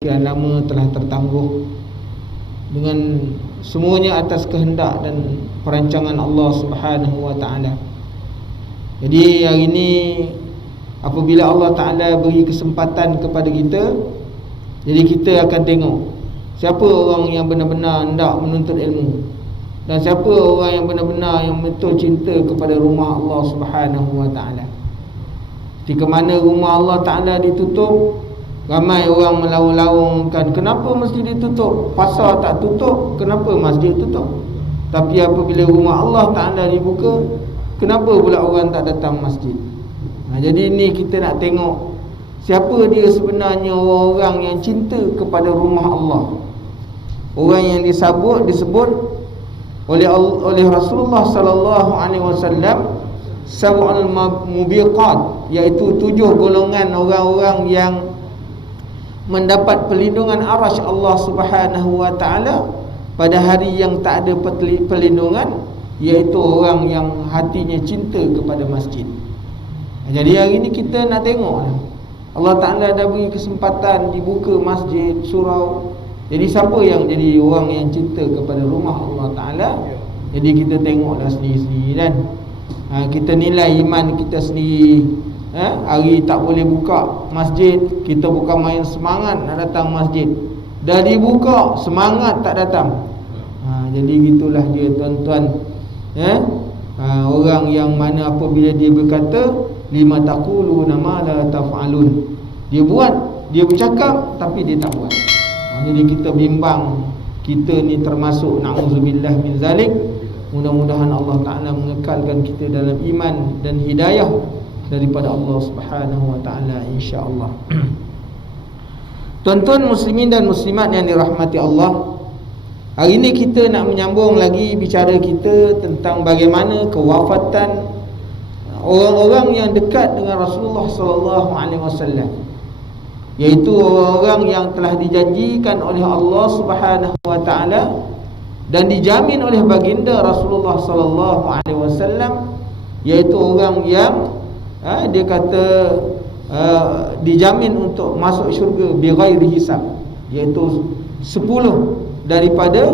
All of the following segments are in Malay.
sekian lama telah tertangguh dengan semuanya atas kehendak dan perancangan Allah Subhanahu wa taala. Jadi hari ini apabila Allah Taala beri kesempatan kepada kita, jadi kita akan tengok siapa orang yang benar-benar hendak menuntut ilmu dan siapa orang yang benar-benar yang betul cinta kepada rumah Allah Subhanahu wa taala. Ketika mana rumah Allah Taala ditutup, ramai orang melawang-lawangkan, kenapa masjid ditutup? Pasar tak tutup, kenapa masjid tutup? Tapi apabila rumah Allah Ta'ala dibuka, kenapa pula orang tak datang masjid? Jadi ni kita nak tengok siapa dia sebenarnya orang yang cinta kepada rumah Allah. Orang yang disebut oleh Rasulullah sallallahu alaihi wasallam sab'ul mubiqat, iaitu 7 golongan orang-orang yang mendapat perlindungan arasy Allah Subhanahu wa taala pada hari yang tak ada perlindungan, iaitu orang yang hatinya cinta kepada masjid. Jadi hari ini kita nak tengok Allah Taala dah beri kesempatan dibuka masjid, surau. Jadi siapa yang jadi orang yang cinta kepada rumah Allah Taala? Jadi kita tengoklah sendiri-sendiri dan kita nilai iman kita sendiri. Hari tak boleh buka masjid, kita bukan main semangat nak datang masjid. Dah dibuka, semangat tak datang. Jadi gitulah dia tuan-tuan. Orang yang mana apabila dia berkata lima taquluna ma la taf'alun, dia buat, dia bercakap tapi dia tak buat. Jadi kita bimbang, kita ni termasuk na'udzubillah min zalik. Mudah-mudahan Allah Ta'ala mengekalkan kita dalam iman dan hidayah daripada Allah Subhanahu wa taala, insya-Allah. Tuan-tuan muslimin dan muslimat yang dirahmati Allah, hari ini kita nak menyambung lagi bicara kita tentang bagaimana kewafatan orang-orang yang dekat dengan Rasulullah sallallahu alaihi wasallam, iaitu orang yang telah dijanjikan oleh Allah Subhanahu wa taala dan dijamin oleh baginda Rasulullah sallallahu alaihi wasallam, iaitu orang yang dia kata dijamin untuk masuk syurga bighairi hisab, iaitu 10 daripada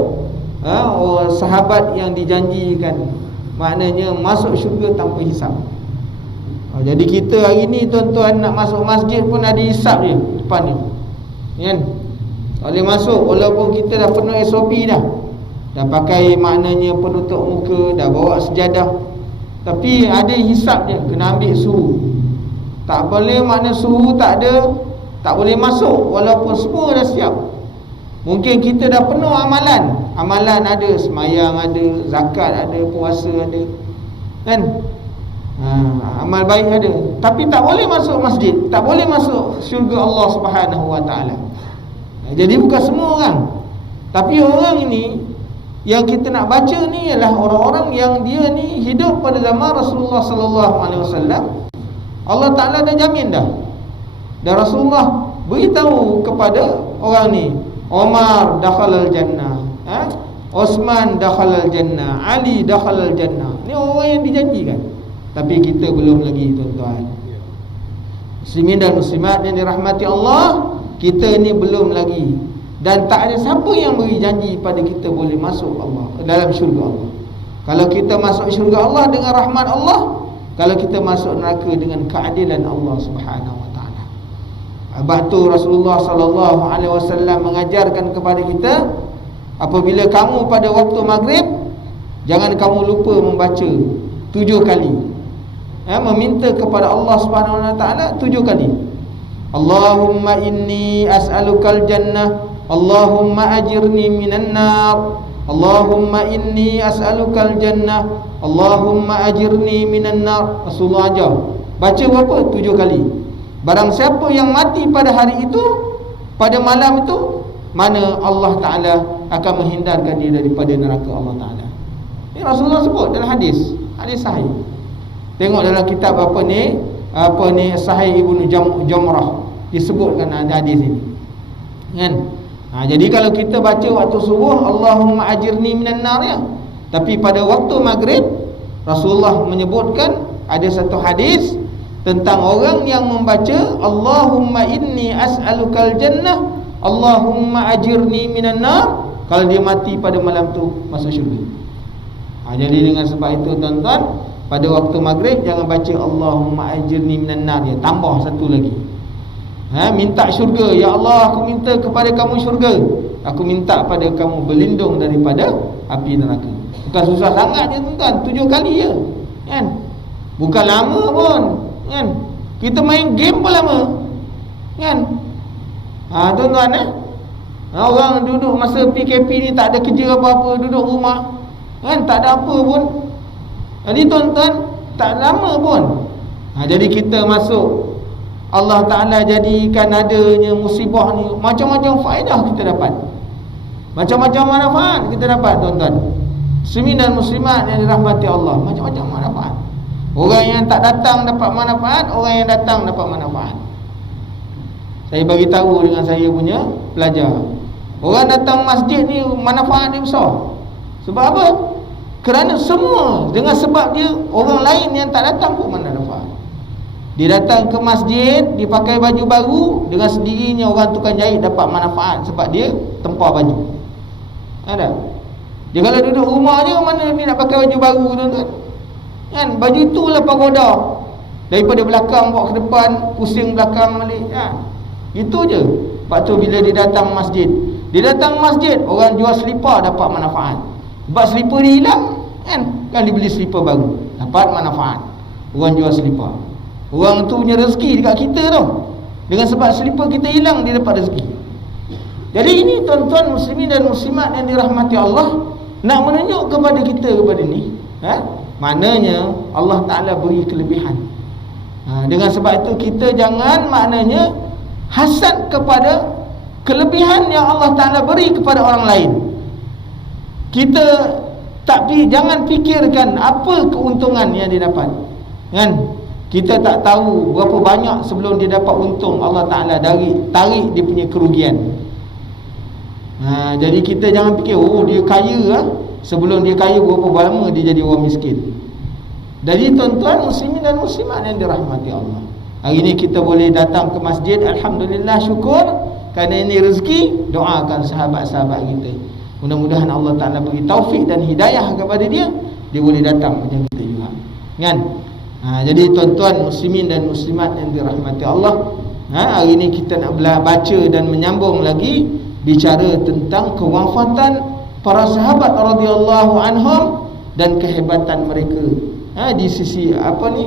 sahabat yang dijanjikan, maknanya masuk syurga tanpa hisab. Jadi kita hari ni tuan-tuan nak masuk masjid pun ada hisab dia depan ni, kan? Tak boleh masuk walaupun kita dah penuh SOP dah pakai maknanya penutup muka, dah bawa sejadah, tapi ada hisap dia, kena ambil suhu. Tak boleh, makna suhu tak ada, tak boleh masuk walaupun semua dah siap. Mungkin kita dah penuh amalan, amalan ada, semayang ada, zakat ada, puasa ada, kan? Amal baik ada, tapi tak boleh masuk masjid, tak boleh masuk syurga Allah Subhanahu wa taala. Jadi bukan semua orang, tapi orang ini yang kita nak baca ni ialah orang-orang yang dia ni hidup pada zaman Rasulullah sallallahu alaihi wasallam. Allah Taala dah jamin dah. Dan Rasulullah beritahu kepada orang ni, Umar dakhalal jannah, Uthman dakhalal jannah, Ali dakhalal jannah. Ni orang yang dijanjikan. Tapi kita belum lagi, tuan-tuan. Muslimin dan muslimat yang dirahmati Allah, kita ni belum lagi. Dan tak ada siapa yang beri janji pada kita boleh masuk Allah dalam syurga Allah. Kalau kita masuk syurga Allah dengan rahmat Allah, kalau kita masuk neraka dengan keadilan Allah Subhanahu wa taala. Sebab tu Rasulullah sallallahu alaihi wasallam mengajarkan kepada kita, apabila kamu pada waktu maghrib, jangan kamu lupa membaca 7 kali. Meminta kepada Allah Subhanahu wa taala 7 kali. Allahumma inni as'alukal jannah, Allahumma ajirni minan nar, Allahumma inni as'alukal jannah, Allahumma ajirni minan nar. Rasulullah ajar baca berapa? 7 kali. Barang siapa yang mati pada hari itu, pada malam itu, mana Allah Ta'ala akan menghindarkan dia daripada neraka Allah Ta'ala. Ini Rasulullah sebut dalam hadis sahih. Tengok dalam kitab apa ni Sahih Ibnu Jamrah, disebutkan ada hadis ini, kan? Jadi kalau kita baca waktu subuh Allahumma ajirni minan nar, ya. Tapi pada waktu maghrib Rasulullah menyebutkan ada satu hadis tentang orang yang membaca Allahumma inni as'alukal jannah, Allahumma ajirni minan nar, kalau dia mati pada malam tu masuk syurga. Jadi dengan sebab itu tuan-tuan, pada waktu maghrib jangan baca Allahumma ajirni minan nar, dia tambah satu lagi. Minta syurga, ya Allah aku minta kepada kamu syurga, aku minta pada kamu berlindung daripada api neraka. Bukan susah sangat je tuan-tuan, 7 kali je kan. Bukan lama pun kan. Kita main game pun lama kan. Tuan-tuan orang duduk masa PKP ni tak ada kerja apa-apa, duduk rumah kan, tak ada apa pun. Jadi tuan-tuan, tak lama pun jadi kita masuk, Allah Ta'ala jadikan adanya musibah ni macam-macam faedah kita dapat, macam-macam manfaat kita dapat tuan-tuan. Muslimin dan muslimat yang dirahmati Allah, macam-macam manfaat. Orang yang tak datang dapat manfaat, orang yang datang dapat manfaat. Saya bagi tahu dengan saya punya pelajar, orang datang masjid ni manfaat dia besar. Sebab apa? Kerana semua dengan sebab dia, orang lain yang tak datang pun mana dapat. Dia datang ke masjid, dia pakai baju baru, dengan sendirinya orang tukang jahit dapat manfaat sebab dia tempah baju. Ada? Dia kalau duduk rumah je, mana ni nak pakai baju baru tuan-tuan kan? Baju itulah pagoda, daripada belakang bawa ke depan, pusing belakang balik itu je. Lepas tu bila dia datang masjid, orang jual selipar dapat manfaat. Sebab selipar dia hilang kan dia beli selipar baru, dapat manfaat. Orang jual selipar, orang tu punya rezeki dekat kita tu. Dengan sebab selipar kita hilang, dia dapat rezeki. Jadi ini tuan-tuan muslimin dan muslimat yang dirahmati Allah, nak menunjuk kepada kita kepada ni maknanya Allah Ta'ala beri kelebihan. Dengan sebab itu kita jangan maknanya hasad kepada kelebihan yang Allah Ta'ala beri kepada orang lain. Kita jangan fikirkan apa keuntungan yang dia dapat kan. Kita tak tahu berapa banyak sebelum dia dapat untung, Allah Ta'ala tarik dia punya kerugian. Jadi kita jangan fikir dia kaya sebelum dia kaya berapa lama dia jadi orang miskin. Jadi tuan-tuan muslimin dan muslimat yang dirahmati Allah, hari ini kita boleh datang ke masjid, alhamdulillah, syukur kerana ini rezeki. Doakan sahabat-sahabat kita, mudah-mudahan Allah Ta'ala beri taufik dan hidayah kepada dia boleh datang macam kita juga kan. Jadi tuan-tuan muslimin dan muslimat yang dirahmati Allah, hari ini kita nak baca dan menyambung lagi bicara tentang kewafatan para sahabat radhiyallahu anhum dan kehebatan mereka di sisi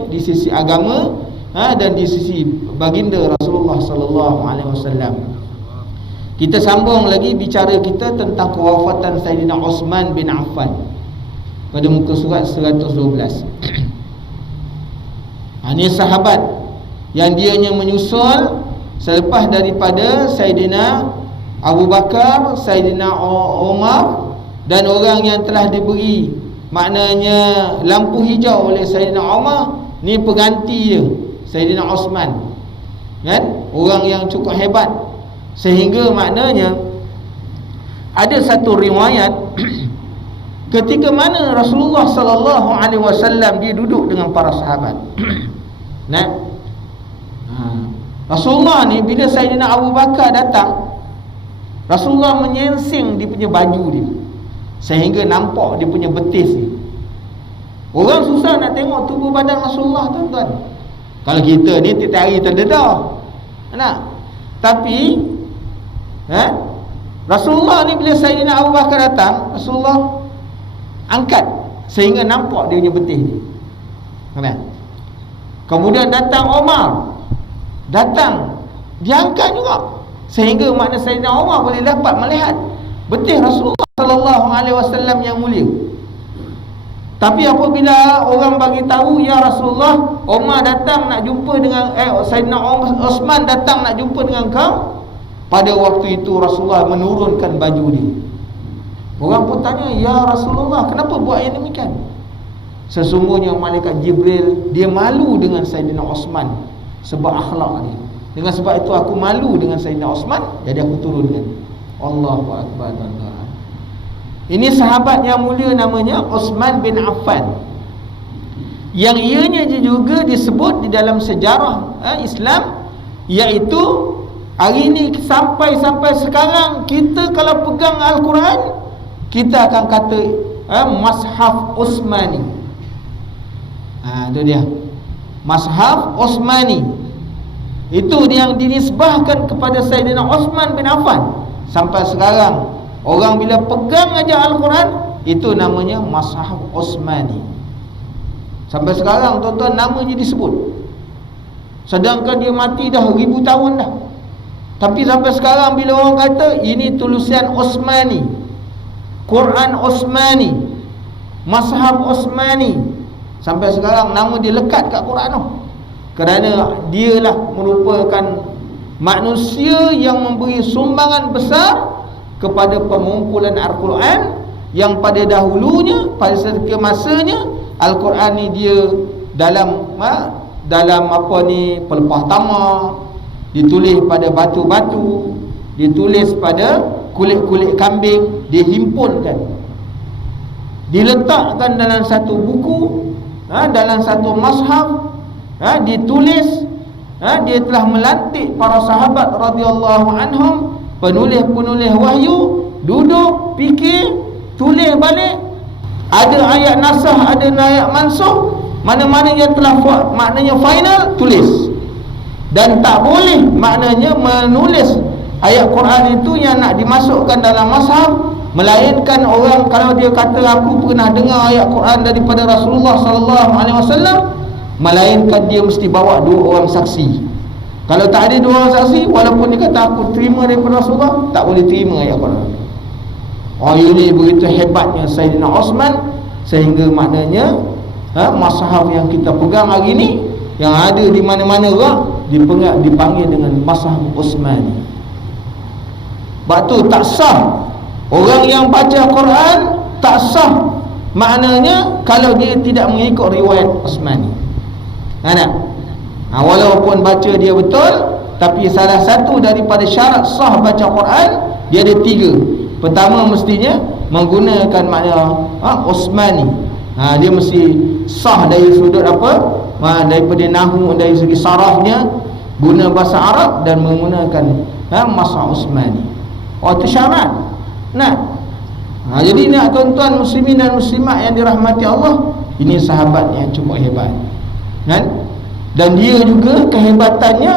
di sisi agama dan di sisi baginda Rasulullah sallallahu alaihi wasallam. Kita sambung lagi bicara kita tentang kewafatan Sayyidina Uthman bin Affan pada muka surat 112. Ini sahabat yang dianya menyusul selepas daripada Sayyidina Abu Bakar, Sayyidina Umar dan orang yang telah diberi maknanya lampu hijau oleh Sayyidina Umar, ni pengganti dia Sayyidina Uthman kan, orang yang cukup hebat. Sehingga maknanya ada satu riwayat ketika mana Rasulullah sallallahu alaihi wasallam dia duduk dengan para sahabat. Rasulullah ni bila Sayyidina Abu Bakar datang, Rasulullah menyensing dia punya baju dia sehingga nampak dia punya betis ni. Orang susah nak tengok tubuh badan Rasulullah tuan-tuan. Kalau kita ni tiap hari terdedah tapi Rasulullah ni bila Sayyidina Abu Bakar datang, Rasulullah angkat sehingga nampak dia punya betis ni. Kemudian datang Umar, dia angkat juga sehingga makna Sayyidina Umar boleh dapat melihat betis Rasulullah sallallahu alaihi wasallam yang mulia. Tapi apabila orang bagi tahu, ya Rasulullah, Umar datang nak jumpa dengan Sayyidina Uthman datang nak jumpa dengan kau, pada waktu itu Rasulullah menurunkan baju dia. Orang pun tanya, ya Rasulullah, kenapa buat yang demikian? Sesungguhnya malaikat Jibril dia malu dengan Sayyidina Uthman sebab akhlak dia. Dengan sebab itu aku malu dengan Sayyidina Uthman, jadi aku turunkan. Allahu Akbar tuan-tuan. Ini sahabat yang mulia namanya Uthman bin Affan, yang ianya juga disebut di dalam sejarah Islam, iaitu Hari ni sampai sekarang, kita kalau pegang Al-Quran, kita akan kata Mashaf Osmani. Itu dia, Mashaf Osmani. Itu yang dinisbahkan kepada Sayyidina Osman bin Affan. Sampai sekarang orang bila pegang aja Al-Quran, itu namanya Mashaf Osmani. Sampai sekarang tuan-tuan, namanya disebut, sedangkan dia mati dah 1000 tahun dah. Tapi sampai sekarang bila orang kata ini tulisan Osmani, Quran Osmani, Mashaf Osmani, sampai sekarang nama dia lekat kat Quran tu. Kerana dialah merupakan manusia yang memberi sumbangan besar kepada pengumpulan Al-Quran, yang pada dahulunya, pada seketika masanya, Al-Quran ni dia dalam pelepah tamar, ditulis pada batu-batu, ditulis pada kulit-kulit kambing, dihimpunkan, diletakkan dalam satu buku, dalam satu mushaf, ditulis. Dia telah melantik para sahabat radhiyallahu anhum, penulis-penulis wahyu, duduk fikir, tulis balik. Ada ayat nasah, ada ayat mansukh, mana-mana yang telah maknanya final, tulis. Dan tak boleh maknanya menulis ayat Quran itu yang nak dimasukkan dalam mushaf, melainkan orang kalau dia kata aku pernah dengar ayat Quran daripada Rasulullah sallallahu alaihi wasallam, melainkan dia mesti bawa 2 orang saksi. Kalau tak ada 2 orang saksi, walaupun dia kata aku terima daripada Rasulullah, tak boleh terima ayat Quran. Ini begitu hebatnya Sayyidina Osman, sehingga maknanya mushaf yang kita pegang hari ni, yang ada di mana-mana dipanggil dengan Mashaf Osmani. Sebab tu tak sah orang yang baca Quran, tak sah maknanya kalau dia tidak mengikut riwayat Osmani. Walaupun baca dia betul, tapi salah satu daripada syarat sah baca Quran, dia ada 3. Pertama, mestinya menggunakan makna Osmani. Dia mesti sah dari sudut apa? Daripada nahwu, dari segi sarafnya, guna bahasa Arab dan menggunakan Mashaf Osmani. Itu syarat. Jadi nak tuan-tuan muslimin dan muslimat yang dirahmati Allah, ini sahabat yang cukup hebat, kan? Dan dia juga kehebatannya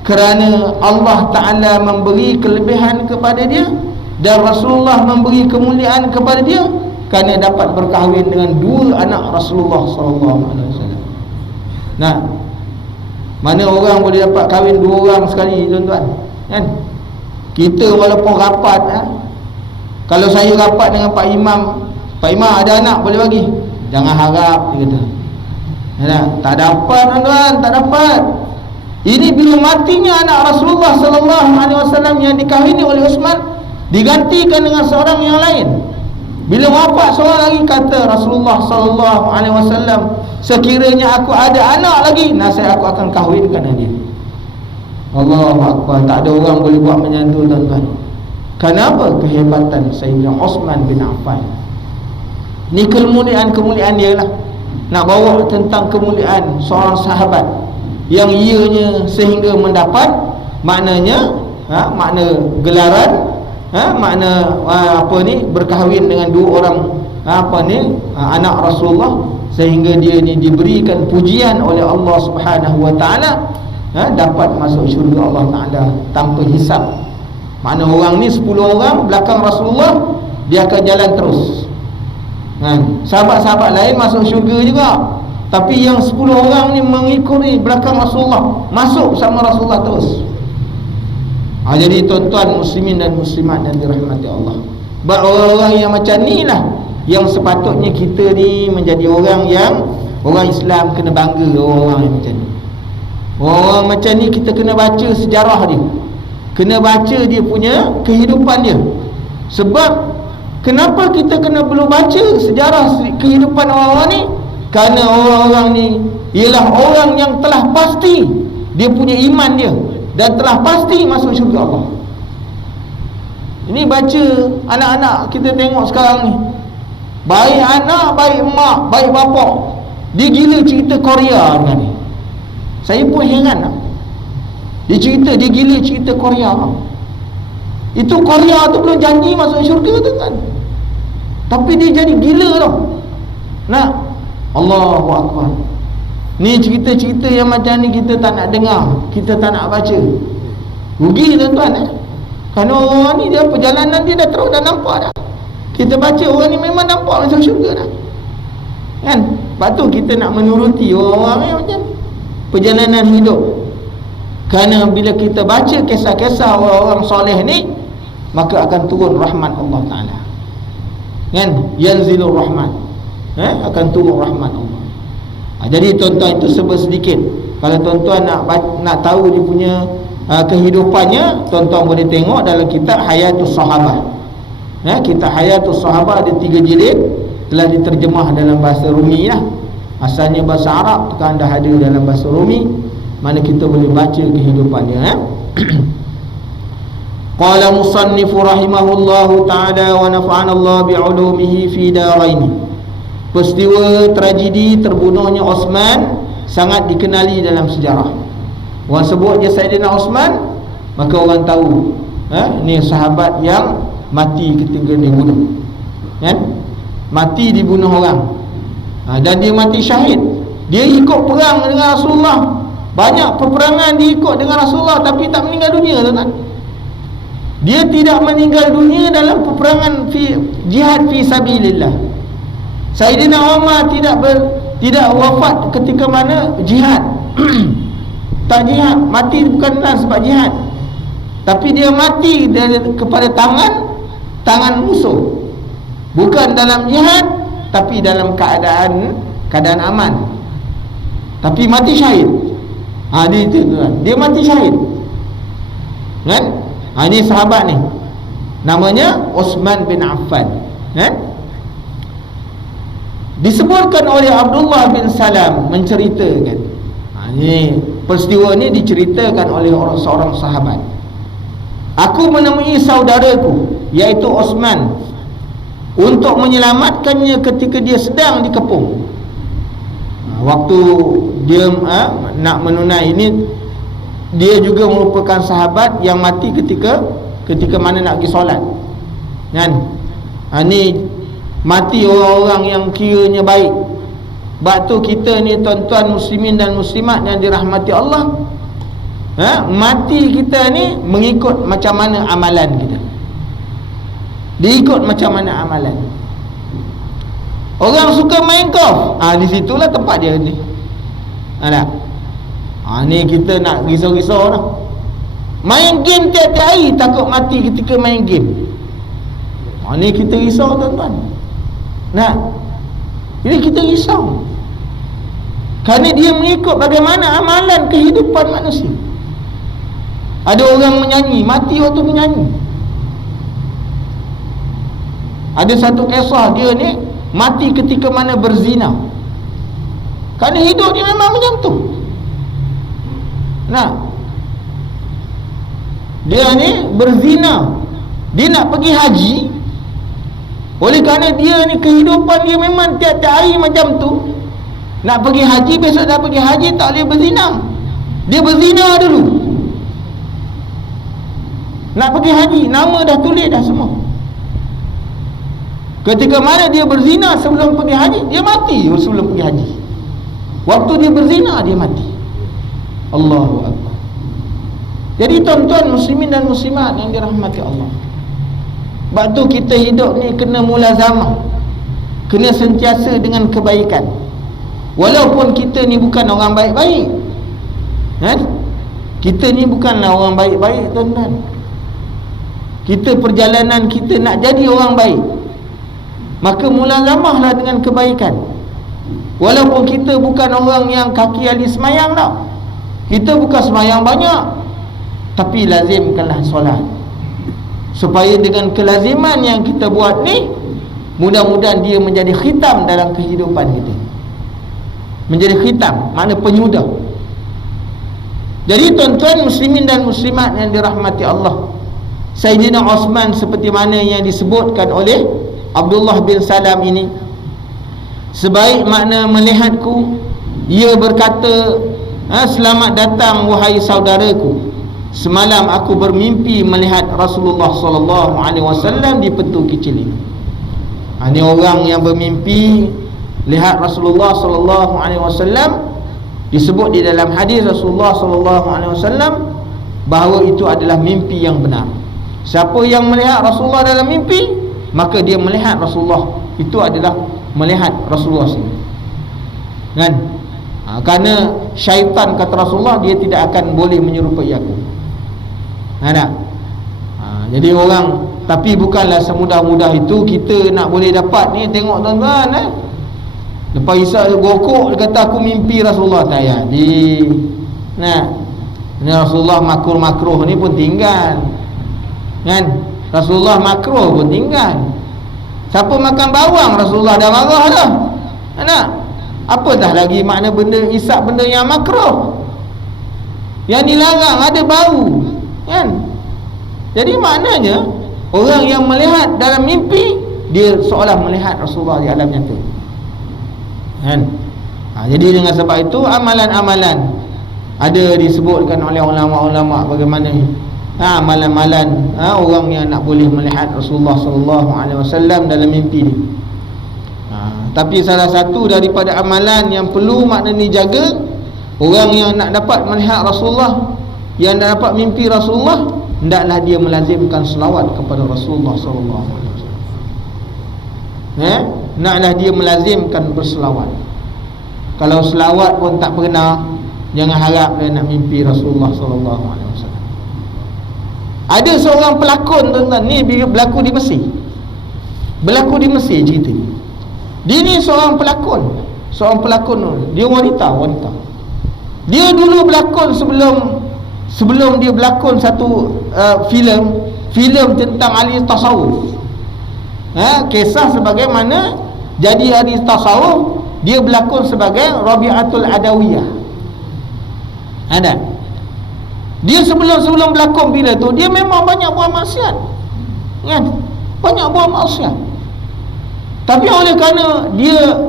kerana Allah Ta'ala memberi kelebihan kepada dia, dan Rasulullah memberi kemuliaan kepada dia, kerana dapat berkahwin dengan 2 anak Rasulullah SAW. Mana orang boleh dapat kahwin 2 orang sekali, tuan-tuan, kan? Kita walaupun rapat, kalau saya rapat dengan Pak Imam ada anak boleh bagi? Jangan harap, dia kata. Tak dapat, tuan-tuan, tak dapat. Ini bila matinya anak Rasulullah SAW yang dikahwini oleh Uthman, digantikan dengan seorang yang lain. Bila wafat seorang lagi, kata Rasulullah SAW, sekiranya aku ada anak lagi, nasihat aku akan kahwinkan dia. Allahu Akbar. Tak ada orang boleh buat macam tu, tuan-tuan. Kenapa? Kehebatan Sayyidina Osman bin Affan. Ni kemuliaan dia lah. Nak bawa tentang kemuliaan seorang sahabat yang ianya sehingga mendapat maknanya makna gelaran, makna berkahwin dengan 2 orang anak Rasulullah, sehingga dia ni diberikan pujian oleh Allah Subhanahu wa taala, dapat masuk syurga Allah Taala tanpa hisab. Makna orang ni 10 orang belakang Rasulullah, dia akan jalan terus. Sahabat-sahabat lain masuk syurga juga, tapi yang 10 orang ni mengikuti belakang Rasulullah, masuk bersama Rasulullah terus. Jadi tuan-tuan muslimin dan muslimat yang dirahmati Allah, orang-orang yang macam ni lah yang sepatutnya kita ni menjadi orang Islam kena bangga. Orang yang macam ni, orang macam ni kita kena baca sejarah dia, kena baca dia punya kehidupan dia. Sebab kenapa kita kena perlu baca sejarah kehidupan orang-orang ni? Kerana orang-orang ni ialah orang yang telah pasti dia punya iman dia, dan telah pasti masuk syurga Allah. Ini baca anak-anak kita tengok sekarang ni, baik anak, baik mak, baik bapa, dia gila cerita Korea dengan ni. Saya pun heran lah. Dia cerita, dia gila cerita Korea. Itu Korea tu belum janji masuk syurga tu kan, tapi dia jadi gila tau. Nak, Allahu Akbar. Ni cerita-cerita yang macam ni kita tak nak dengar, kita tak nak baca. Rugi tuan-tuan kerana orang ni dia perjalanan dia dah terus dah nampak dah. Kita baca orang ni memang nampak masuk syurga dah kan. Sebab tu kita nak menuruti orang-orang yang macam perjalanan hidup. Kerana bila kita baca kisah-kisah orang-orang soleh ni, maka akan turun rahmat Allah Ta'ala kan. Yanzilur rahmat, akan turun rahmat Allah. Jadi tuan-tuan, itu sedikit. Kalau tuan-tuan nak tahu dia punya kehidupannya, tuan-tuan boleh tengok dalam kitab Hayatus Sahabah. Kitab Hayatus Sahabah ada 3 jilid, telah diterjemah dalam bahasa Rumi lah. Asalnya bahasa Arab, kan dah ada dalam bahasa Rumi, mana kita boleh baca kehidupannya. Qala musannifu rahimahullahu ta'ala wa nafa'ana Allah bi'ulumihi fi daraini. Peristiwa tragedi terbunuhnya Osman sangat dikenali dalam sejarah. Orang sebut dia Saidina Osman, maka orang tahu ni sahabat yang mati ketika dibunuh kan. Mati dibunuh orang, dan dia mati syahid. Dia ikut perang dengan Rasulullah, banyak peperangan dia ikut dengan Rasulullah, tapi tak meninggal dunia tuan-tuan. Dia tidak meninggal dunia dalam peperangan jihad fi sabilillah. Saidina Umar tidak wafat ketika mana jihad. Tak jihad, mati bukanlah sebab jihad, tapi dia mati kepada tangan musuh. Bukan dalam jihad, tapi dalam keadaan aman, tapi mati syahid. Dia mati syahid kan. Ini sahabat ni namanya Osman bin Affan kan. Disebutkan oleh Abdullah bin Salam menceritakan, ini peristiwa ni diceritakan oleh seorang sahabat. Aku menemui saudaraku iaitu Osman untuk menyelamatkannya ketika dia sedang dikepung. Waktu dia nak menunai ini, dia juga merupakan sahabat yang mati ketika mana nak pergi solat kan. Ni mati orang-orang yang kiranya baik. Sebab tu kita ni tuan-tuan muslimin dan muslimat yang dirahmati Allah, mati kita ni mengikut macam mana amalan kita. Diikut macam mana amalan. Orang suka main golf, di situlah tempat dia ni. Ada. Ni kita nak risau-risau dah. Main game tiap-tiap hari, takut mati ketika main game. Ni kita risau tuan-tuan. Ini kita risau kerana dia mengikut bagaimana amalan kehidupan manusia. Ada orang menyanyi, mati waktu menyanyi. Ada satu kisah, dia ni mati ketika mana berzina. Kerana hidup dia memang macam tu. Dia ni berzina, dia nak pergi haji. Oleh kerana dia ni kehidupan dia memang tiap-tiap hari macam tu, nak pergi haji, besok dah pergi haji, tak boleh berzina. Dia berzina dulu. Nak pergi haji, nama dah tulis dah semua. Ketika mana dia berzina sebelum pergi haji, dia mati sebelum pergi haji. Waktu dia berzina, dia mati. Allahu Akbar. Jadi tuan-tuan muslimin dan muslimat yang dirahmati Allah, sebab tu kita hidup ni kena mulazamah, kena sentiasa dengan kebaikan. Walaupun kita ni bukan orang baik-baik, kita ni bukanlah orang baik-baik tuan-tuan. Kita perjalanan kita nak jadi orang baik, maka mulazamahlah dengan kebaikan. Walaupun kita bukan orang yang kaki ahli semayang tau, kita bukan semayang banyak, tapi lazimkanlah solat, supaya dengan kelaziman yang kita buat ni, mudah-mudahan dia menjadi khitam dalam kehidupan kita. Menjadi khitam, makna penyudah. Jadi tuan-tuan muslimin dan muslimat yang dirahmati Allah, Sayyidina Osman seperti mana yang disebutkan oleh Abdullah bin Salam ini, sebaik makna melihatku, ia berkata, selamat datang wahai saudaraku. semalam aku bermimpi melihat Rasulullah sallallahu alaihi wasallam di pintu kecil ini. Ini orang yang bermimpi lihat Rasulullah sallallahu alaihi wasallam. Disebut di dalam hadis Rasulullah sallallahu alaihi wasallam bahawa itu adalah mimpi yang benar. Siapa yang melihat Rasulullah dalam mimpi, maka dia melihat Rasulullah. Itu adalah melihat Rasulullah sendiri. Kan? Kerana syaitan, kata Rasulullah, dia tidak akan boleh menyerupai aku. Tak? Jadi orang, tapi bukanlah semudah-mudah itu kita nak boleh dapat ni. Tengok tuan-tuan, lepas Isa gokok, dia kata aku mimpi Rasulullah. Tak jadi. Ini Rasulullah makruh-makruh ni pun tinggal. Kan? Rasulullah makruh pun tinggal. Siapa makan bawang Rasulullah dah marah dah. Apa dah lagi makna benda isap benda yang makruh, yang dilarang, ada bau. Kan? Jadi maknanya orang yang melihat dalam mimpi, dia seolah melihat Rasulullah di alam nyata. Kan? Jadi dengan sebab itu amalan-amalan ada disebutkan oleh ulama-ulama bagaimana amalan-amalan orang yang nak boleh melihat Rasulullah sallallahu alaihi wasallam dalam mimpi ni. Tapi salah satu daripada amalan yang perlu maknanya jaga, orang yang nak dapat melihat Rasulullah, yang nak dapat mimpi Rasulullah, hendaklah dia melazimkan selawat kepada Rasulullah sallallahu alaihi wasallam. Naklah dia melazimkan berselawat. Kalau selawat pun tak pernah, jangan harap dia nak mimpi Rasulullah sallallahu alaihi wasallam. Ada seorang pelakon, tuan-tuan, ni berlaku di Mesir. Berlaku di Mesir cerita ni. Dia ni seorang pelakon. Dia wanita. Dia dulu berlakon sebelum dia berlakon satu filem tentang ahli tasawuf. Kisah sebagaimana jadi ahli tasawuf. Dia berlakon sebagai Rabi'atul Adawiyah. Ada. Dia sebelum berlakon bila tu, dia memang banyak buat maksiat. Kan? Banyak buat maksiat. Tapi oleh kerana dia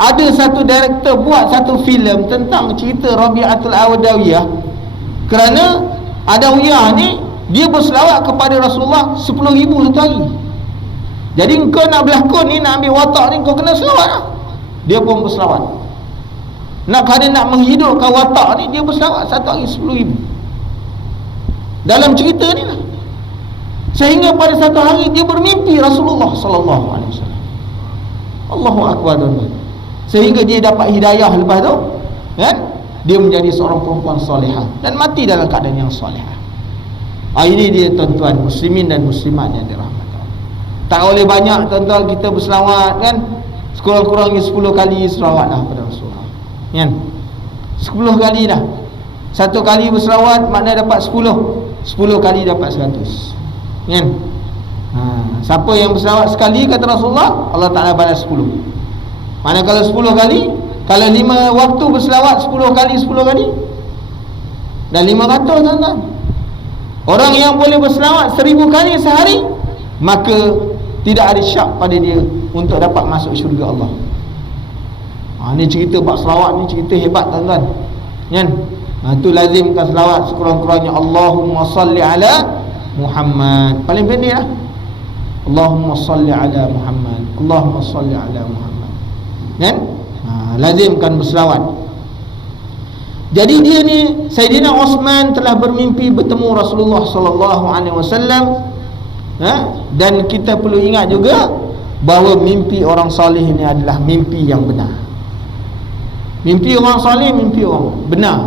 ada satu director buat satu filem tentang cerita Rabi'atul Adawiyah, kerana Adawiyah ni dia berselawat kepada Rasulullah 10,000 satu hari. Jadi kau nak berlakon ni, nak ambil watak ni, kau kena selawat lah. Dia pun berselawat. Nak menghidupkan watak ni, dia berselawat satu hari 10,000 dalam cerita ni lah. Sehingga pada satu hari dia bermimpi Rasulullah sallallahu alaihi wasallam. Allahu akbar, tuan-tuan. Sehingga dia dapat hidayah lepas tu, kan? Dia menjadi seorang perempuan solehah dan mati dalam keadaan yang solehah. Ini dia, tuan-tuan, muslimin dan muslimat yang dirahmati Allah. Tak boleh banyak, tuan-tuan, kita berselawat, kan? Sekurang-kurangnya 10 kali selawatlah pada Rasulullah. Kan? 10 kali dah. Satu kali berselawat makna dapat 10. 10 kali dapat 100. Kan? Siapa yang berselawat sekali, kata Rasulullah, Allah Ta'ala balas 10. Mana kalau 10 kali, kalau 5 waktu berselawat 10 kali dan 500, tuan-tuan. Orang yang boleh berselawat 1000 kali sehari, maka tidak ada syak pada dia untuk dapat masuk syurga Allah. Ni cerita bab selawat ni cerita hebat, tuan-tuan. Kan? Itu lazimkan selawat sekurang-kurangnya Allahumma salli ala Muhammad. Paling pendek lah, Allahumma salli ala Muhammad, Allahumma salli ala Muhammad. Kan? Lazimkan berselawat. Jadi dia ni, Sayyidina Osman telah bermimpi bertemu Rasulullah sallallahu alaihi wasallam. Dan kita perlu ingat juga bahawa mimpi orang soleh ini adalah mimpi yang benar. Mimpi orang soleh, mimpi orang benar.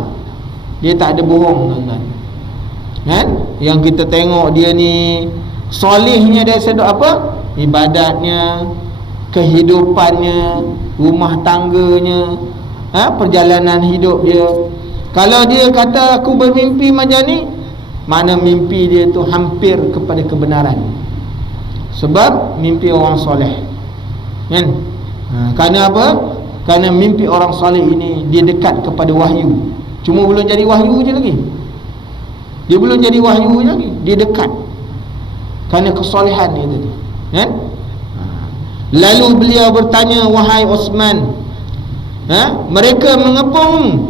Dia tak ada bohong, tuan-tuan. Kan? Yang kita tengok dia ni solehnya dari sudut apa? Ibadatnya, kehidupannya, rumah tangganya, perjalanan hidup dia. Kalau dia kata aku bermimpi macam ni, mana mimpi dia tu hampir kepada kebenaran. Sebab mimpi orang soleh. Kan? Kerana apa? Kerana mimpi orang soleh ini dia dekat kepada wahyu. Cuma belum jadi wahyu je lagi. Dia belum jadi wahyu je lagi. Dia dekat kerana kesolehan dia tadi. Kan? Lalu beliau bertanya, wahai Osman, mereka mengepung?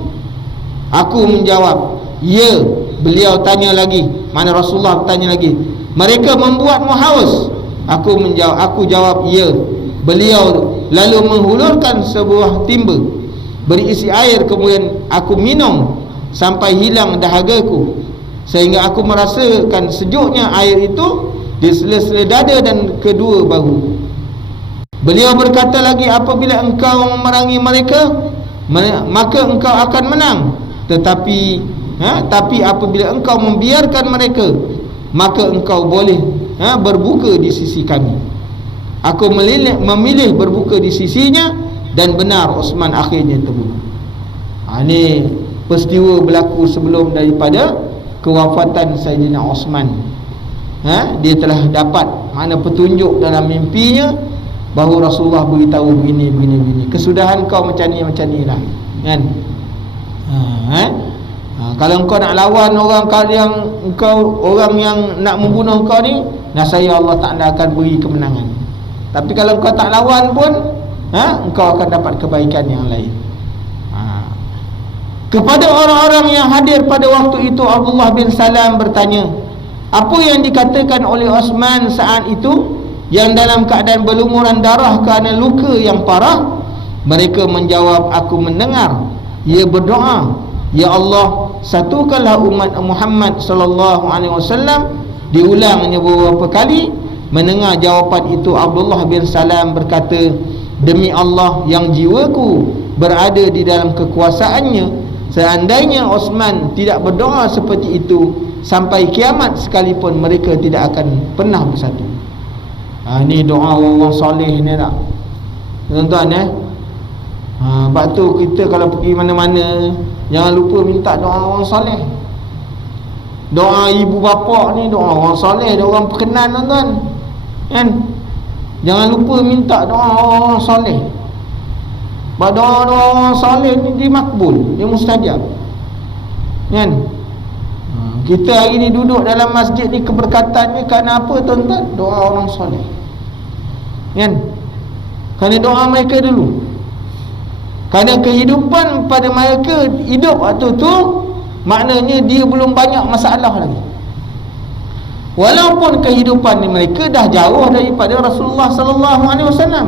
Aku menjawab, ya, beliau tanya lagi, mana Rasulullah tanya lagi, mereka membuatmu haus? Aku jawab, ya. Beliau lalu menghulurkan sebuah timba berisi air, kemudian aku minum sampai hilang dahagaku, sehingga aku merasakan sejuknya air itu di sela-sela dada dan kedua bahu. Beliau berkata lagi, apabila engkau memerangi mereka, maka engkau akan menang. Tapi apabila engkau membiarkan mereka, maka engkau boleh berbuka di sisi kami. Aku memilih berbuka di sisinya, dan benar Osman akhirnya terbunuh. Ini peristiwa berlaku sebelum daripada kewafatan Sayyidina Osman. Dia telah dapat mana petunjuk dalam mimpinya bahawa Rasulullah beritahu begini. Kesudahan kau macam ni lah, kan? Kalau kau nak lawan orang yang nak membunuh kau ni, nasaya Allah Ta'ala akan beri kemenangan. Tapi kalau kau tak lawan pun, engkau akan dapat kebaikan yang lain. Kepada orang-orang yang hadir pada waktu itu, Abdullah bin Salam bertanya, apa yang dikatakan oleh Osman saat itu, yang dalam keadaan berlumuran darah kerana luka yang parah? Mereka menjawab, aku mendengar ia berdoa, ya Allah, satukanlah umat Muhammad sallallahu alaihi wasallam. Diulangnya beberapa kali. Mendengar jawapan itu, Abdullah bin Salam berkata, demi Allah yang jiwaku berada di dalam kekuasaannya, seandainya Osman tidak berdoa seperti itu, sampai kiamat sekalipun mereka tidak akan pernah bersatu. Ini doa orang soleh ni tak, tuan-tuan. Sebab tu kita kalau pergi mana-mana, jangan lupa minta doa orang soleh. Doa ibu bapa ni doa orang soleh, doa orang perkenan, tuan-tuan, kan? Jangan lupa minta doa orang soleh. Sebab doa-doa orang soleh ni dia makbul, dia mustajab, kan? Kita hari ni duduk dalam masjid ni, keberkatannya kerana apa, tuan-tuan? Doa orang soleh, kan? Kerana doa mereka dulu, kerana kehidupan pada mereka hidup waktu tu, maknanya dia belum banyak masalah lagi. Walaupun kehidupan mereka dah jauh daripada Rasulullah sallallahu alaihi wasallam,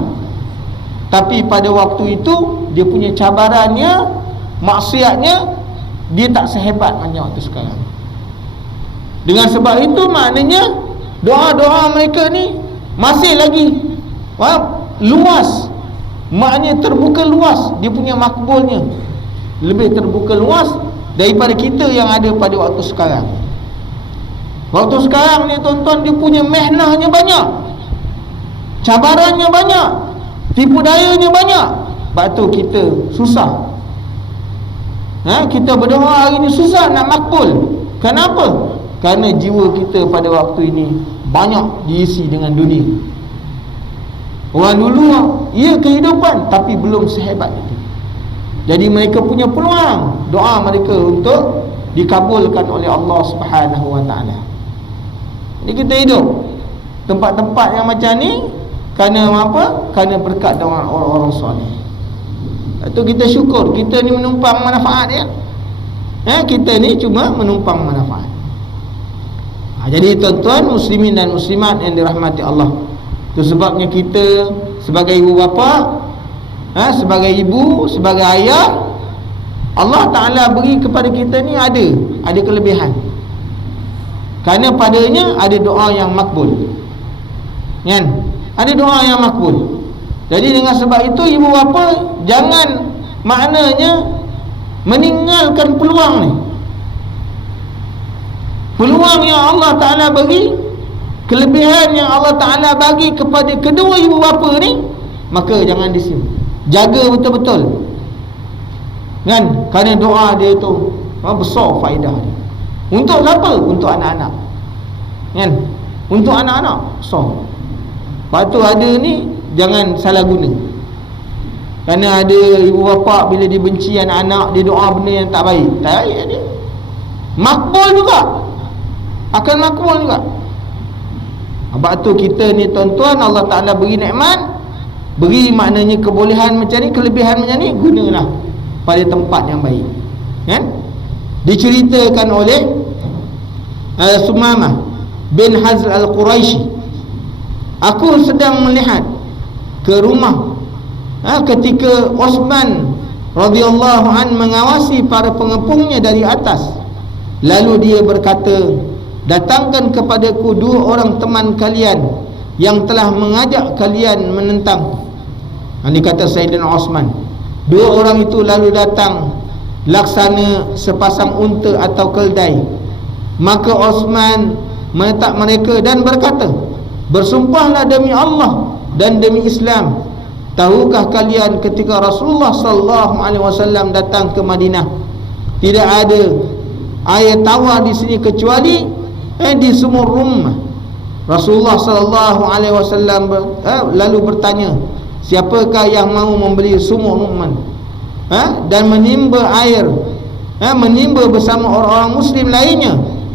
tapi pada waktu itu dia punya cabarannya, maksiatnya, dia tak sehebat macam waktu sekarang. Dengan sebab itu maknanya doa-doa mereka ni masih lagi luas, maknanya terbuka luas, dia punya makbulnya lebih terbuka luas daripada kita yang ada pada waktu sekarang. Waktu sekarang ni, tuan-tuan, dia punya mehnahnya banyak, cabarannya banyak, tipu dayanya banyak. Sebab tu kita susah. Kita berdoa hari ni susah nak makbul. Kenapa? Kerana jiwa kita pada waktu ini banyak diisi dengan dunia. Orang dulu, ia kehidupan, tapi belum sehebat itu. Jadi mereka punya peluang doa mereka untuk dikabulkan oleh Allah Subhanahu wa ta'ala. Jadi kita hidup tempat-tempat yang macam ni kerana apa? Kerana berkat doa orang-orang soleh. Itu kita syukur, kita ni menumpang manfaat dia. Kita ni cuma menumpang manfaat. Jadi tuan-tuan muslimin dan muslimat yang dirahmati Allah, itu sebabnya kita sebagai ibu bapa, sebagai ibu, sebagai ayah, Allah Ta'ala beri kepada kita ni ada kelebihan. Kerana padanya ada doa yang makbul, kan? Ada doa yang makbul. Jadi dengan sebab itu ibu bapa jangan maknanya meninggalkan peluang ni. Peluang yang Allah Ta'ala bagi, kelebihan yang Allah Ta'ala bagi kepada kedua ibu bapa ni, maka jangan disimpan, jaga betul-betul, kan? Kerana doa dia tu besar faedah dia. Untuk siapa? Untuk anak-anak, kan? Untuk anak-anak besar. Lepas tu ada ni, jangan salah guna. Kerana ada ibu bapa bila dia benci anak-anak, dia doa benda yang tak baik. Tak baik dia, makbul juga, akan makbul juga. Sebab tu kita ni tuan-tuan, Allah Ta'ala beri nikmat, beri maknanya kebolehan macam ni, kelebihan macam ni, gunalah pada tempat yang baik, kan? Diceritakan oleh Sumamah bin Hazl al-Quraisy, aku sedang melihat ke rumah ketika Osman radhiyallahu an mengawasi para pengepungnya dari atas. Lalu dia berkata, datangkan kepadaku 2 orang teman kalian yang telah mengajak kalian menentang. Ini kata Sayyidina Osman. 2 orang itu lalu datang laksana sepasang unta atau keldai. Maka Osman menetap mereka dan berkata, bersumpahlah demi Allah dan demi Islam, tahukah kalian ketika Rasulullah sallallahu alaihi wasallam datang ke Madinah, tidak ada air tawar di sini kecuali di sumur rumah. Rasulullah sallallahu alaihi wasallam lalu bertanya, siapakah yang mahu membeli sumur rumah dan menimba air, menimba bersama orang-orang muslim lainnya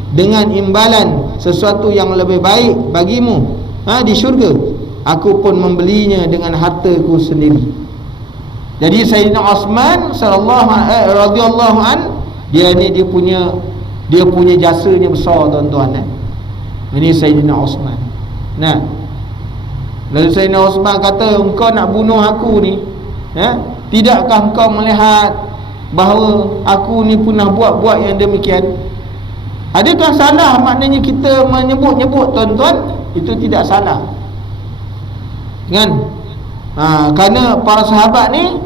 dengan imbalan sesuatu yang lebih baik bagimu di syurga, aku pun membelinya dengan hartaku sendiri. Jadi Sayyidina Osman radhiyallahu an, dia punya jasanya besar, tuan-tuan. Ini Sayyidina Osman. Nah, lalu Sayyidina Osman kata, engkau nak bunuh aku ni, tidakkah engkau melihat bahawa aku ni pernah buat-buat yang demikian? Adakah salah maknanya kita menyebut-nyebut, tuan-tuan? Itu tidak salah, kan? Kerana para sahabat ni,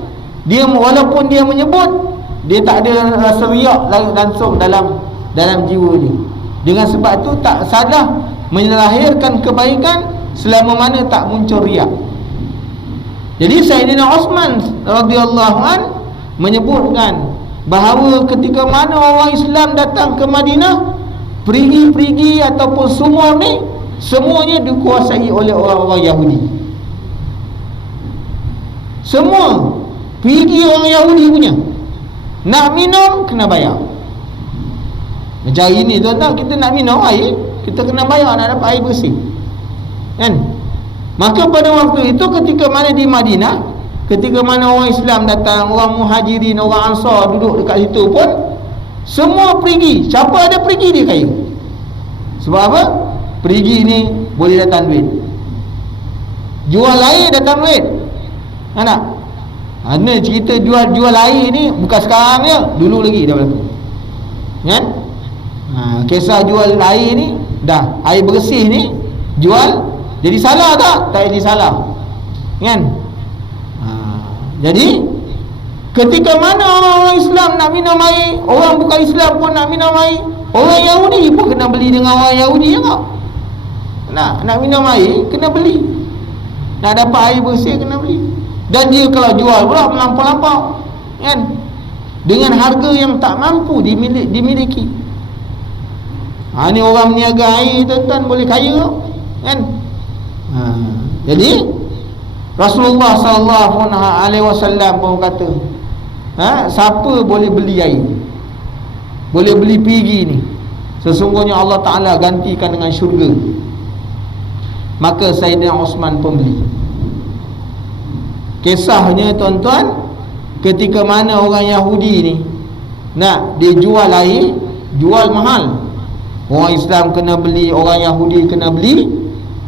dia walaupun dia menyebut, dia tak ada rasa riak langsung dalam jiwa dia. Dengan sebab itu tak salah melahirkan kebaikan selama mana tak muncul riak. Jadi Sayyidina Osman radhiyallahu an menyebutkan bahawa ketika mana orang Islam datang ke Madinah, perigi-perigi ataupun sumur ni semuanya dikuasai oleh orang-orang Yahudi. Semua perigi orang Yahudi punya. Nak minum kena bayar. Macam hari ni tuan-tuan, kita nak minum air, kita kena bayar nak dapat air bersih, kan? Maka pada waktu itu ketika mana di Madinah, ketika mana orang Islam datang, orang Muhajirin, orang Ansar duduk dekat situ pun, semua perigi. Siapa ada perigi dia kaya. Sebab apa? Perigi ni boleh datang duit. Jual air datang duit. Tak? Mana cerita jual air ni bukan sekarang je, dulu lagi dah berlaku, kan? Kisah jual air ni, dah air bersih ni jual, jadi salah tak? Tak jadi salah, kan? Jadi ketika mana orang Islam nak minum air, orang bukan Islam pun nak minum air, orang Yahudi pun kena beli dengan orang Yahudi juga. Nak minum air kena beli, nak dapat air bersih kena beli. Dan dia kalau jual pula melampau-lampau, kan? Dengan harga yang tak mampu dimiliki. Ni orang meniaga air, tuan-tuan, boleh kaya, kan? Jadi Rasulullah sallallahu alaihi wasallam pun kata, siapa boleh beli air, boleh beli perigi ni, sesungguhnya Allah Ta'ala gantikan dengan syurga. Maka Sayyidina Osman pun beli. Kisahnya, tuan-tuan, ketika mana orang Yahudi ni nak dia jual air, jual mahal, orang Islam kena beli, orang Yahudi kena beli,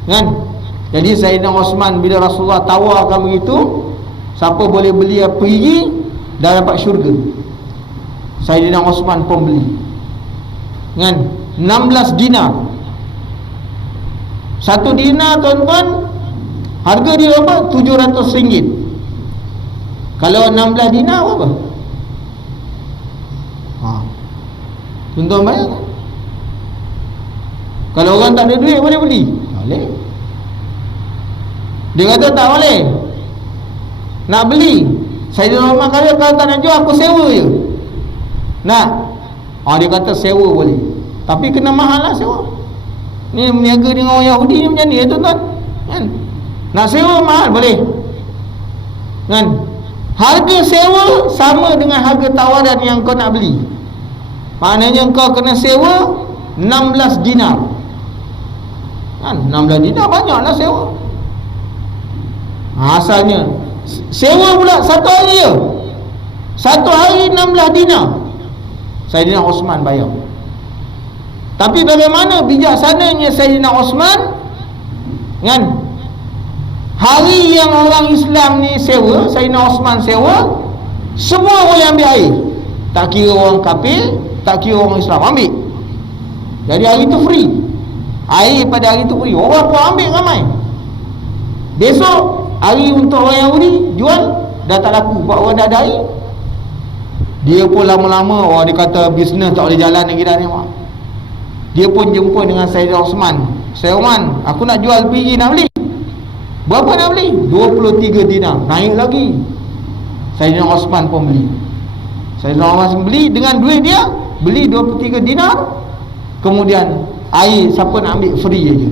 kan? Jadi Sayyidina Osman bila Rasulullah tawarkan begitu, siapa boleh beli pergi dah dapat syurga. Sayyidina Osman pun beli, kan? 16 dinar. 1 dinar, tuan-tuan, harga dia apa? 700 ringgit. Kalau 16 dinar apa? Tuan-tuan bayar. Kalau orang tak ada duit boleh beli? Boleh. Dia kata tak boleh. Nak beli, Sayyidina Umar kata, kalau tak nak jual aku sewa je. Nak? Dia kata sewa boleh, tapi kena mahal lah sewa. Ni meniaga dengan orang Yahudi ni macam ni, tuan-tuan, kan? Nak sewa mahal boleh, kan? Harga sewa sama dengan harga tawaran yang kau nak beli. Maknanya kau kena sewa 16 dinar, kan? 16 dinar banyaklah sewa. Asalnya sewa pula 1 hari je, 1 hari 16 dinar. Sayyidina Osman bayar. Tapi bagaimana bijaksananya Sayyidina Osman, kan? Hari yang orang Islam ni sewa, Sayyidina Osman sewa, semua boleh ambil air. Tak kira orang kafir, tak kira orang Islam, ambil. Jadi hari tu free. Air pada hari tu free. Orang pun ambil ramai. Besok hari untuk orang Yahudi jual, dah tak laku sebab orang dah ada air. Dia pun lama-lama orang dia kata bisnes tak boleh jalan lagi dah ni. Dia pun jumpa dengan Sayyidina Osman. Sayyidina Osman, aku nak jual pergi nak beli. Berapa nak beli? 23 dinar. Naik lagi. Sayyidina Osman pun beli. Sayyidina Osman beli dengan duit dia, beli 23 dinar. Kemudian air siapa nak ambil free aja.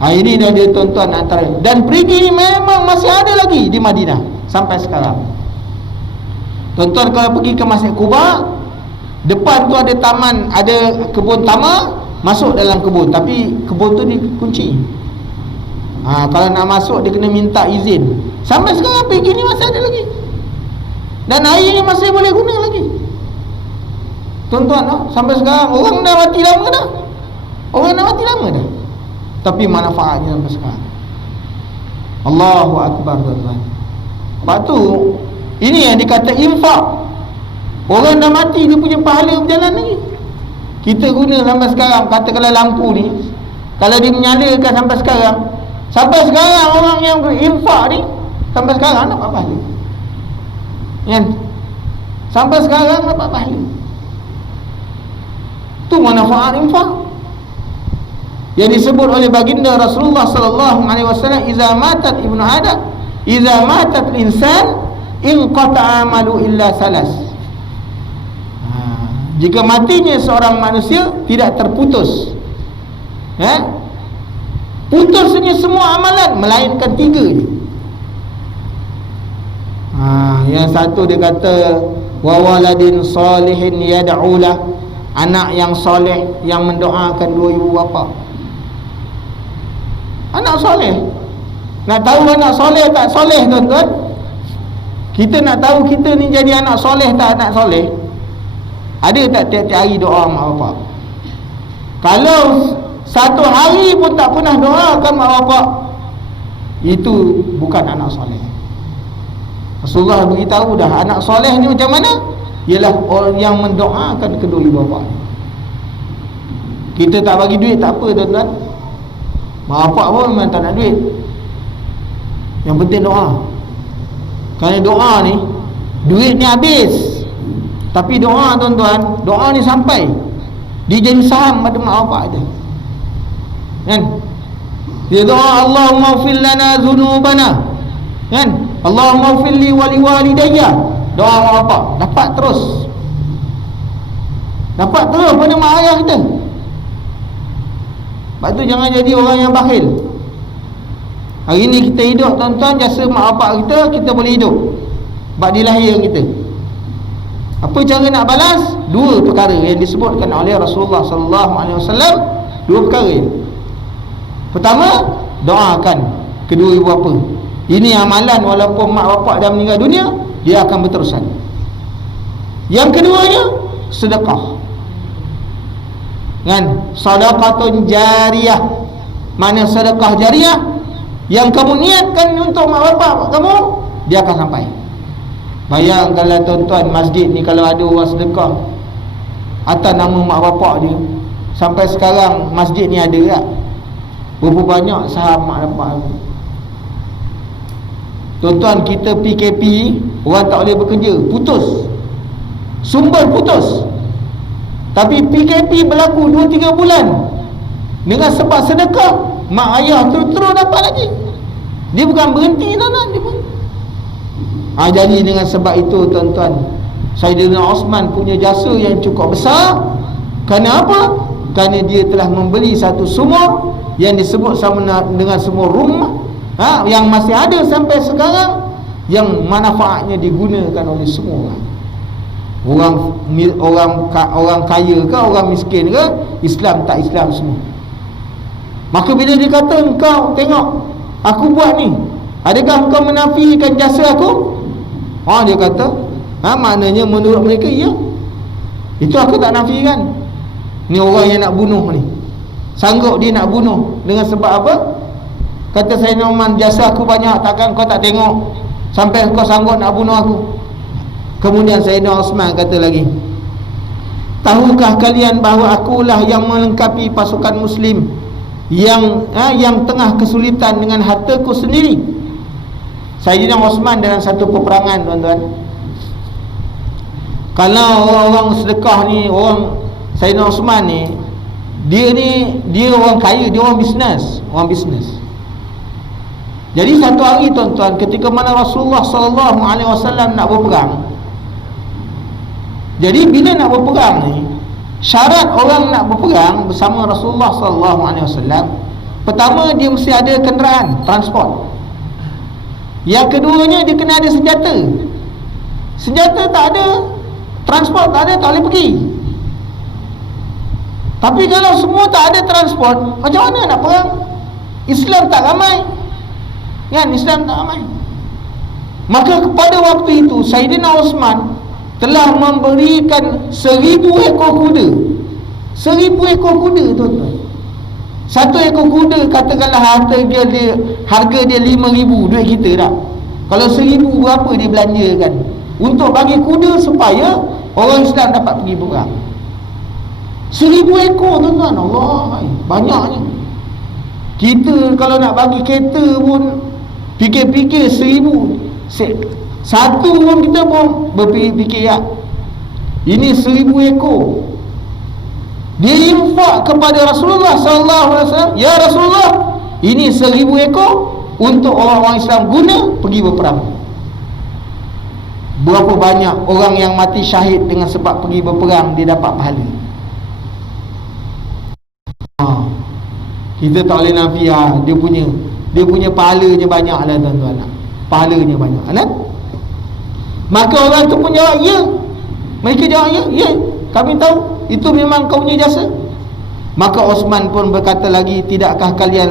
Air ni dah dia tuan-tuan antara. Dan perigi ni memang masih ada lagi di Madinah sampai sekarang. Tuan-tuan kalau pergi ke Masjid Quba, depan tu ada taman, ada kebun tama, masuk dalam kebun, tapi kebun tu dikunci. Kalau nak masuk dia kena minta izin. Sampai sekarang pergi ni masih ada lagi. Dan air ni masih boleh guna lagi. Tuan-tuan, sampai sekarang orang dah mati lama dah. Orang dah mati lama dah. Tapi manfaatnya sampai sekarang. Allahu Akbar, tuan-tuan. Lepas tu, ini yang dikata infak. Orang dah mati, dia punya pahala berjalan lagi. Kita guna sampai sekarang. Katakanlah lampu ni, kalau dia menyalakan sampai sekarang orang yang infak ni, sampai sekarang dapat pahala. Kan? Sampai sekarang dapat pahala. Tu manfaat infak yang disebut oleh baginda Rasulullah sallallahu alaihi wasallam, "Iza matat ibnu Adam, iza matat insan inqata'a amalu illa salas." Jika matinya seorang manusia, tidak terputus, putusnya semua amalan melainkan 3 je. Yang satu dia kata wa waladin salihin yad'ulah, anak yang soleh yang mendoakan 2 ibu bapa. Anak soleh. Nak tahu anak soleh tak soleh, tuan-tuan? Kita nak tahu kita ni jadi anak soleh tak anak soleh, ada tak tiap-tiap hari doa mak bapak? Kalau satu hari pun tak pernah doakan mak bapak, itu bukan anak soleh. Rasulullah beritahu dah, anak soleh ni macam mana? Ialah orang yang mendoakan kedua ibu bapa. Kita tak bagi duit tak apa, tuan-tuan. Mak bapak pun memang tak nak duit. Yang penting doa. Kerana doa ni, duit ni habis, tapi doa, tuan-tuan, doa ni sampai, dia jadi saham pada mak bapak dia. Kan? Dia doa, Allahumma ighfir lana dhunubana, kan? Allahumma ighfir li wa liwalidayya. Doa mak bapak dapat terus pada mak ayah kita. Sebab tu jangan jadi orang yang bakhil. Hari ni kita hidup, tuan-tuan, jasa mak bapak kita boleh hidup sebab dia lahir kita. Apa cara nak balas? 2 perkara yang disebutkan oleh Rasulullah sallallahu alaihi wasallam. 2 perkara. Pertama, doakan kedua ibu bapa. Ini amalan walaupun mak bapak dah meninggal dunia, dia akan berterusan. Yang keduanya, sedekah. Kan? Sedekatun jariyah. Mana sedekah jariyah yang kamu niatkan untuk mak bapak kamu, dia akan sampai. Bayangkanlah, tuan-tuan, masjid ni kalau ada orang sedekah atas nama mak bapak dia, sampai sekarang masjid ni ada tak? Berapa banyak saham mak bapak? Tuan-tuan, kita PKP, orang tak boleh bekerja, putus, sumber putus. Tapi PKP berlaku 2-3 bulan, dengan sebab sedekah, mak ayah terus dapat lagi. Dia bukan berhenti, tuan-tuan, dia pun. Jadi dengan sebab itu, tuan-tuan, Sayyidina Osman punya jasa yang cukup besar. Kerana apa? Kerana dia telah membeli satu sumur yang disebut sama dengan sumur rumah, yang masih ada sampai sekarang, yang manfaatnya digunakan oleh semua orang kaya ke, orang miskin ke, Islam tak Islam semua. Maka bila dia kata, engkau tengok aku buat ni, adakah engkau menafikan jasa aku? Dia kata, maknanya menurut mereka, ya, itu aku tak nafikan. Ni orang yang nak bunuh ni, sanggup dia nak bunuh dengan sebab apa? Kata Sayyidina Umar, jasa aku banyak, takkan kau tak tengok sampai kau sanggup nak bunuh aku. Kemudian Sayyidina Osman kata lagi, tahukah kalian bahawa akulah yang melengkapi pasukan muslim yang tengah kesulitan dengan hartaku sendiri. Sayyidina Osman dalam satu peperangan, tuan-tuan, kalau orang-orang sedekah ni, orang Sayyidina Osman ni, dia orang kaya, dia orang bisnes. Jadi satu hari, tuan-tuan, ketika mana Rasulullah SAW nak berperang, jadi bila nak berperang ni, syarat orang nak berperang bersama Rasulullah SAW, pertama dia mesti ada kenderaan transport. Yang keduanya dia kena ada senjata. Senjata tak ada, transport tak ada, tak boleh pergi. Tapi kalau semua tak ada transport, macam mana nak perang? Islam tak ramai, kan? Islam tak ramai. Maka pada waktu itu Sayyidina Osman telah memberikan 1000 ekor kuda. 1000 ekor kuda, tuan-tuan. Satu ekor kuda katakanlah harga dia 5,000 duit kita dah. Kalau 1000 berapa dia belanjakan untuk bagi kuda supaya orang Islam dapat pergi perang. 1000 ekor, tuan-tuan. Allah, banyaknya. Kita kalau nak bagi kereta pun fikir-fikir 1000. Satu pun kita pun berfikir, ya, ini 1000 ekor. Dia infak kepada Rasulullah SAW, ya Rasulullah, ini 1000 ekor untuk orang-orang Islam guna pergi berperang. Berapa banyak orang yang mati syahid dengan sebab pergi berperang, dia dapat pahala. Kita tak boleh nafi, dia punya pahalanya banyak lah, tuan-tuan. Pahalanya banyak, kan? Maka orang tu pun jawab, ya. Mereka jawab, ya, kami tahu itu memang kau punya jasa. Maka Osman pun berkata lagi, tidakkah kalian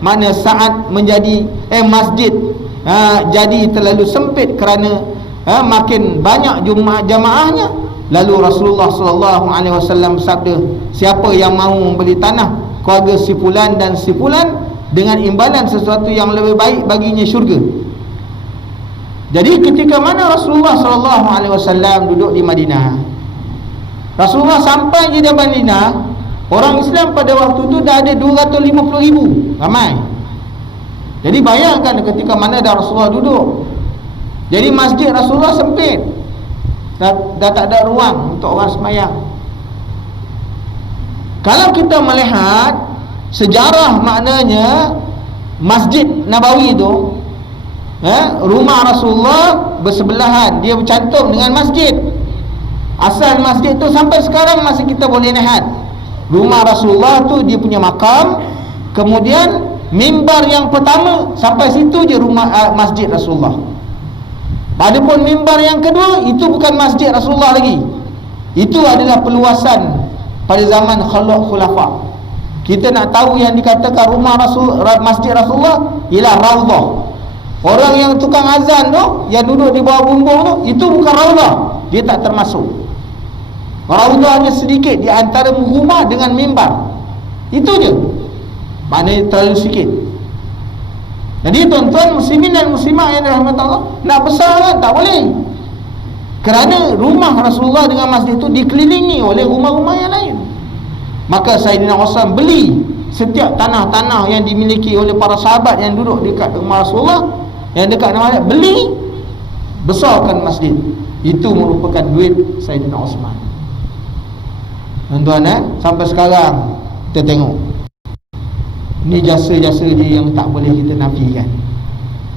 mana saat menjadi masjid jadi terlalu sempit kerana makin banyak jamaahnya. Lalu Rasulullah SAW bersabda, siapa yang mahu membeli tanah keluarga si fulan dan si fulan dengan imbalan sesuatu yang lebih baik baginya syurga. Jadi ketika mana Rasulullah SAW duduk di Madinah, Rasulullah sampai di Madinah, orang Islam pada waktu itu dah ada 250,000, ramai. Jadi bayangkan ketika mana dah Rasulullah duduk, jadi masjid Rasulullah sempit, dah tak ada ruang untuk orang semayang. Kalau kita melihat sejarah, maknanya Masjid Nabawi itu, rumah Rasulullah bersebelahan, dia bercantum dengan masjid. Asal masjid tu sampai sekarang masih kita boleh lihat. Rumah Rasulullah tu dia punya makam, kemudian mimbar yang pertama sampai situ je rumah masjid Rasulullah. Adapun mimbar yang kedua, itu bukan masjid Rasulullah lagi. Itu adalah perluasan pada zaman khulafa. Kita nak tahu yang dikatakan rumah masjid Rasulullah ialah raudhah. Orang yang tukang azan tu, yang duduk di bawah bumbung tu, itu bukan raudhah, dia tak termasuk. Raudhahnya sedikit di antara rumah dengan mimbar, itu je, maknanya terlalu sikit. Jadi tuan-tuan muslimin dan muslimah yang dirahmati Allah, nak besar kan tak boleh, kerana rumah Rasulullah dengan masjid itu dikelilingi oleh rumah-rumah yang lain. Maka Sayyidina Osman beli setiap tanah-tanah yang dimiliki oleh para sahabat yang duduk dekat rumah Rasulullah, yang dekat dengan masjid, beli, besarkan masjid. Itu merupakan duit Sayyidina Osman. Tuan-tuan, sampai sekarang kita tengok, ini jasa-jasa dia yang tak boleh kita nafikan.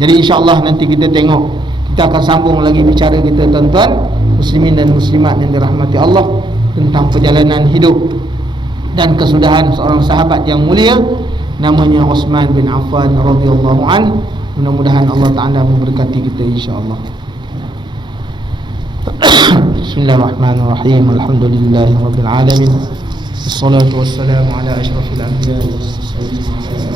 Jadi insya-Allah nanti kita tengok, kita akan sambung lagi bicara kita, tuan-tuan muslimin dan muslimat yang dirahmati Allah, tentang perjalanan hidup dan kesudahan seorang sahabat yang mulia namanya Uthman bin Affan radhiyallahu an. Mudah-mudahan Allah Taala memberkati kita insya-Allah. Bismillahirrahmanirrahim. Alhamdulillahirabbil alamin. Wassalatu wassalamu ala asyrafil anbiya'i was mursalin.